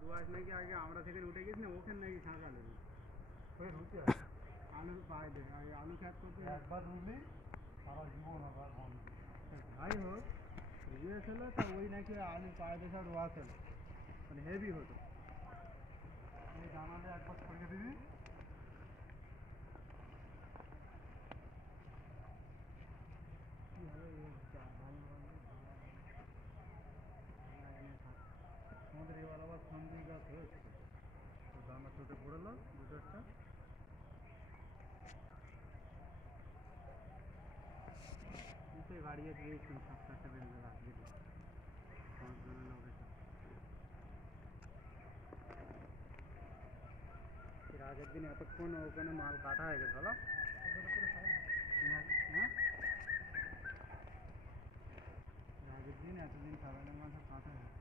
দুয়াস নাকি আগে আমরা থেকে উঠে গেছি না, ওখানে নাকি ছাঁকা লেগে আলুর পায়ে দেবে আলু খ্যাত করতে একবার উঠলি সারা জীবন আবার যাই হোক ইয়ে ছিল তা ওই নাকি আলুর পায়ে দেশে রোয়া ছিল, মানে হেভি হতো। এই জানালে একবার সরিয়ে দিবি আমাদের এবার আবার সন্ধ্যে গাছ হয়েছে, তো দানা চোটে পড়লো দু চারটা। গাড়ি আছে দিয়েছি 7-8টা বেরিয়ে গাছ দিদি 5 জনের লোকের এর আগের দিন এতক্ষণ ওখানে মাল কাটা হয়ে গেছে বলো। হ্যাঁ আগের দিন এতদিন সারাদিন মাল কাটা হয়েছে।